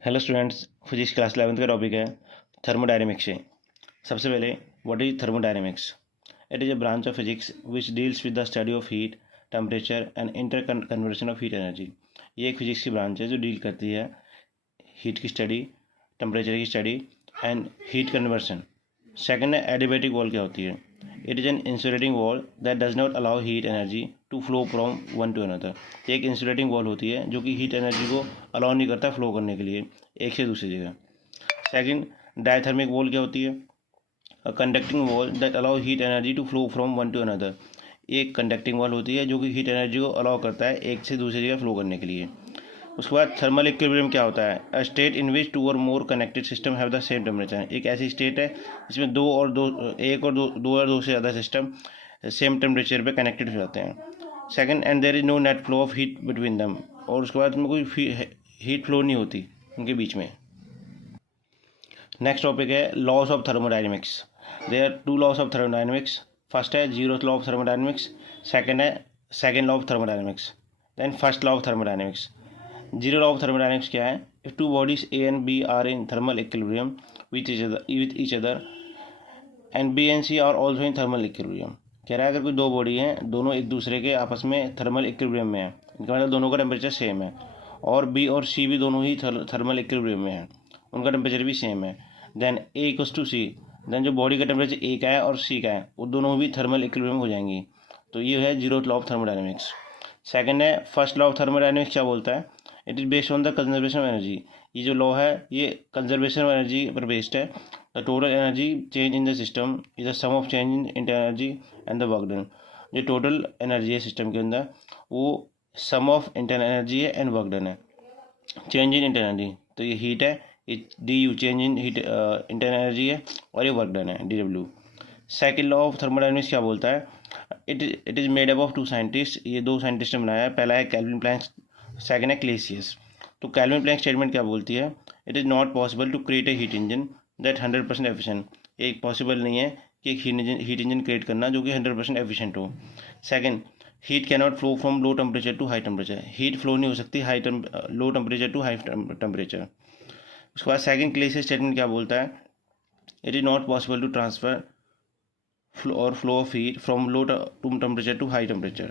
Hello students, physics class 11th का topic है thermodynamics से। सबसे पहले what is thermodynamics? It is a branch of physics which deals with the study of heat, temperature and inter conversion of heat energy. ये एक physics की branch है जो डील करती है हीट की स्टडी, टेम्परेचर की study and heat conversion. Second है एडियाबैटिक वॉल क्या होती है? It is an insulating wall that does not allow heat energy to flow from one to another. एक इंसुलेटिंग वॉल होती है जो कि हीट एनर्जी को अलाउ नहीं करता फ्लो करने के लिए एक से दूसरी जगह। सेकंड, डायथर्मिक वॉल क्या होती है? A conducting wall that allow heat energy to flow from one to another. एक कंडक्टिंग वॉल होती है जो कि हीट एनर्जी को अलाउ करता है एक से दूसरी जगह फ्लो करने के लिए। उसके बाद थर्मल इक्विलिब्रियम क्या होता है? A state in which to और more connected system have the same temperature. एक ऐसी स्टेट है जिसमें दो और दो से ज़्यादा सिस्टम सेम टेम्परेचर पे कनेक्टेड हो जाते हैं। Second, and there is no net flow of heat between them. और उसके बाद में कोई हीट फ्लो नहीं होती उनके बीच में। नेक्स्ट टॉपिक है laws of thermodynamics. There are two laws of thermodynamics. First है zero law of thermodynamics, second है second law of thermodynamics. Then first law of thermodynamics. Zero law of thermodynamics क्या है? If two bodies A and B are in thermal equilibrium with each other and B and C are also in thermal equilibrium. कह रहा है अगर कोई दो body हैं, दोनों एक दूसरे के आपस में थर्मल इक्विलिब्रियम में है, इनका मतलब दोनों का टेम्परेचर सेम है, और बी और सी भी दोनों ही थर्मल इक्विलिब्रियम में है, उनका टेम्परेचर भी सेम है, then A equals to C, then जो बॉडी का टेम्परेचर ए का है और सी का है वो दोनों भी थर्मल इक्विलिब्रियम हो जाएंगी। तो ये है zero law of thermodynamics. Second है फर्स्ट लॉ ऑफ थर्मोडायनेमिक्स। क्या बोलता है? It is based on the conservation of energy. ये जो लॉ है ये कंजर्वेशन ऑफ एनर्जी पर बेस्ड है। The total energy change in the system is the sum of change in energy and the work done. जो total energy है system के अंदर वो सम ऑफ इंटरनल एनर्जी है एंड वर्क डन है। Change in internal energy तो ये heat है, ये d u change in heat internal energy है, और ये वर्क डन है डी डब्ल्यू। सेकेंड लॉ ऑफ थर्मोडायनेमिक्स क्या बोलता है? It is made up of two scientist. ये दो साइंटिस्ट ने बनाया है, पहला है कैल्विन प्लैंक, सेकेंड है क्लेसियस। तो कैल्विन प्लैंक स्टेटमेंट क्या बोलती है? It is not possible to create a heat engine that 100% efficient. एक पॉसिबल नहीं है कि एक हीट इंजन क्रिएट करना जो कि 100% एफिशिएंट हो। Second, heat cannot flow from low temperature to high temperature. Heat flow नहीं हो सकती low temperature to high temperature. उसके बाद सेकेंड क्लेसियस स्टेटमेंट क्या बोलता है? It is not possible to transfer flow of heat from low temperature to high temperature.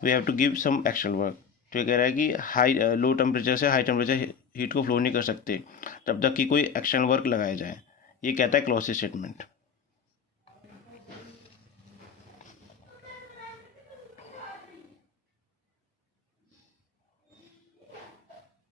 We have to give some actual work. तो ये कह रहा है कि लो टेम्परेचर से हाई टेम्परेचर हीट को फ्लो नहीं कर सकते तब तक कि कोई एक्शन वर्क लगाया जाए। ये कहता है क्लॉसियस स्टेटमेंट।